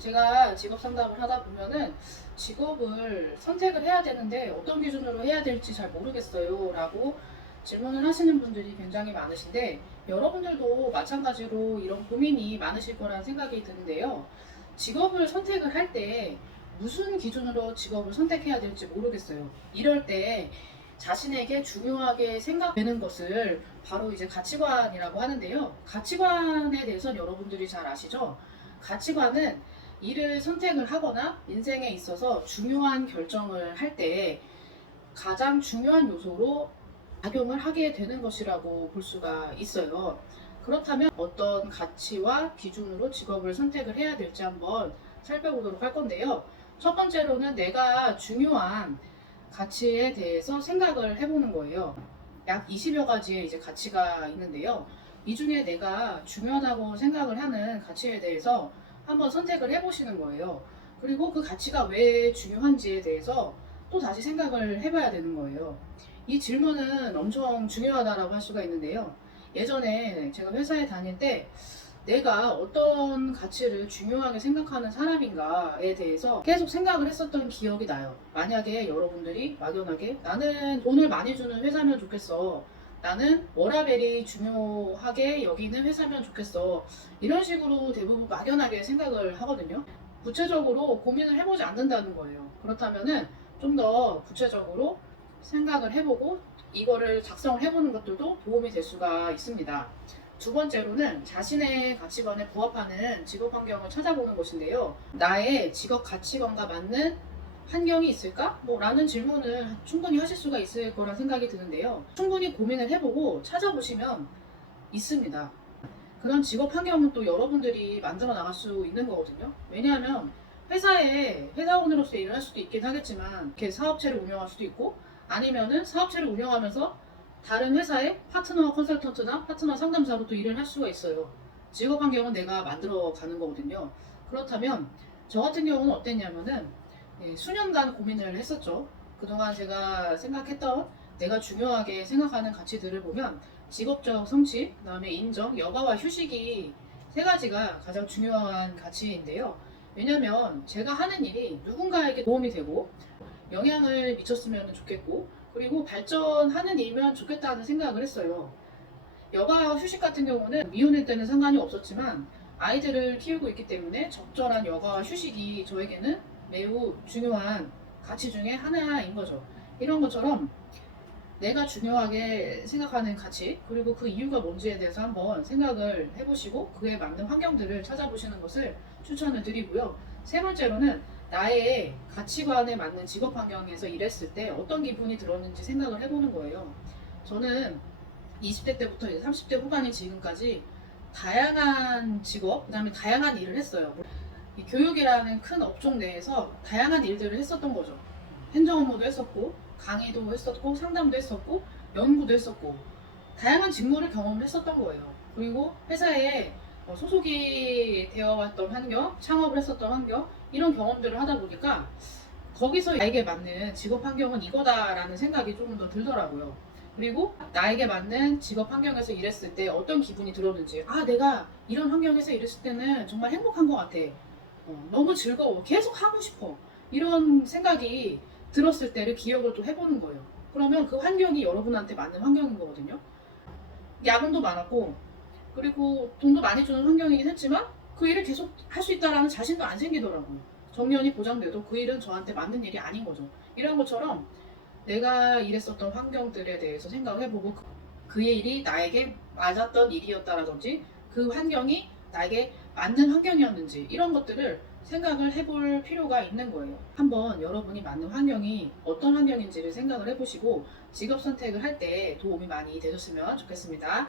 제가 직업 상담을 하다 보면은 직업을 선택을 해야 되는데 어떤 기준으로 해야 될지 잘 모르겠어요 라고 질문을 하시는 분들이 굉장히 많으신데, 여러분들도 마찬가지로 이런 고민이 많으실 거라는 생각이 드는데요. 직업을 선택을 할 때 무슨 기준으로 직업을 선택해야 될지 모르겠어요. 이럴 때 자신에게 중요하게 생각되는 것을 바로 이제 가치관이라고 하는데요. 가치관에 대해서는 여러분들이 잘 아시죠? 가치관은 일을 선택을 하거나 인생에 있어서 중요한 결정을 할 때 가장 중요한 요소로 작용을 하게 되는 것이라고 볼 수가 있어요. 그렇다면 어떤 가치와 기준으로 직업을 선택을 해야 될지 한번 살펴보도록 할 건데요. 첫 번째로는 내가 중요한 가치에 대해서 생각을 해보는 거예요. 약 20여 가지의 이제 가치가 있는데요. 이 중에 내가 중요하다고 생각을 하는 가치에 대해서 한번 선택을 해보시는 거예요. 그리고 그 가치가 왜 중요한지에 대해서 또 다시 생각을 해봐야 되는 거예요. 이 질문은 엄청 중요하다라고 할 수가 있는데요. 예전에 제가 회사에 다닐 때 내가 어떤 가치를 중요하게 생각하는 사람인가에 대해서 계속 생각을 했었던 기억이 나요. 만약에 여러분들이 막연하게 나는 돈을 많이 주는 회사면 좋겠어, 나는 워라밸이 중요하게 여기는 회사면 좋겠어, 이런 식으로 대부분 막연하게 생각을 하거든요. 구체적으로 고민을 해보지 않는다는 거예요. 그렇다면은 좀 더 구체적으로 생각을 해보고 이거를 작성을 해보는 것들도 도움이 될 수가 있습니다. 두 번째로는 자신의 가치관에 부합하는 직업 환경을 찾아보는 것인데요. 나의 직업 가치관과 맞는 환경이 있을까? 라는 질문을 충분히 하실 수가 있을 거라 생각이 드는데요. 충분히 고민을 해보고 찾아보시면 있습니다. 그런 직업 환경은 또 여러분들이 만들어 나갈 수 있는 거거든요. 왜냐하면 회사에 회사원으로서 일을 할 수도 있긴 하겠지만 이렇게 사업체를 운영할 수도 있고, 아니면은 사업체를 운영하면서 다른 회사의 파트너 컨설턴트나 파트너 상담사로 또 일을 할 수가 있어요. 직업 환경은 내가 만들어 가는 거거든요. 그렇다면 저 같은 경우는 어땠냐면은 수년간 고민을 했었죠. 그동안 제가 생각했던 내가 중요하게 생각하는 가치들을 보면 직업적 성취, 그다음에 인정, 여가와 휴식이 세 가지가 가장 중요한 가치인데요. 왜냐면 제가 하는 일이 누군가에게 도움이 되고 영향을 미쳤으면 좋겠고, 그리고 발전하는 일이면 좋겠다는 생각을 했어요. 여가 휴식 같은 경우는 미혼일 때는 상관이 없었지만 아이들을 키우고 있기 때문에 적절한 여가와 휴식이 저에게는 매우 중요한 가치 중에 하나인 거죠. 이런 것처럼 내가 중요하게 생각하는 가치, 그리고 그 이유가 뭔지에 대해서 한번 생각을 해보시고 그에 맞는 환경들을 찾아보시는 것을 추천을 드리고요. 세 번째로는 나의 가치관에 맞는 직업 환경에서 일했을 때 어떤 기분이 들었는지 생각을 해보는 거예요. 저는 20대 때부터 이제 30대 후반인 지금까지 다양한 직업, 그다음에 다양한 일을 했어요. 이 교육이라는 큰 업종 내에서 다양한 일들을 했었던 거죠. 행정 업무도 했었고, 강의도 했었고, 상담도 했었고, 연구도 했었고, 다양한 직무를 경험을 했었던 거예요. 그리고 회사에 소속이 되어 왔던 환경, 창업을 했었던 환경, 이런 경험들을 하다 보니까 거기서 나에게 맞는 직업 환경은 이거다라는 생각이 조금 더 들더라고요. 그리고 나에게 맞는 직업 환경에서 일했을 때 어떤 기분이 들었는지, 내가 이런 환경에서 일했을 때는 정말 행복한 것 같아. 너무 즐거워. 계속 하고 싶어. 이런 생각이 들었을 때를 기억을 또 해보는 거예요. 그러면 그 환경이 여러분한테 맞는 환경인 거거든요. 야근도 많았고, 그리고 돈도 많이 주는 환경이긴 했지만 그 일을 계속 할 수 있다라는 자신도 안 생기더라고요. 정년이 보장돼도 그 일은 저한테 맞는 일이 아닌 거죠. 이런 것처럼 내가 일했었던 환경들에 대해서 생각을 해보고 그의 일이 나에게 맞았던 일이었다라든지 그 환경이 나에게 맞는 환경이었는지, 이런 것들을 생각을 해볼 필요가 있는 거예요. 한번 여러분이 맞는 환경이 어떤 환경인지를 생각을 해보시고 직업 선택을 할 때 도움이 많이 되셨으면 좋겠습니다.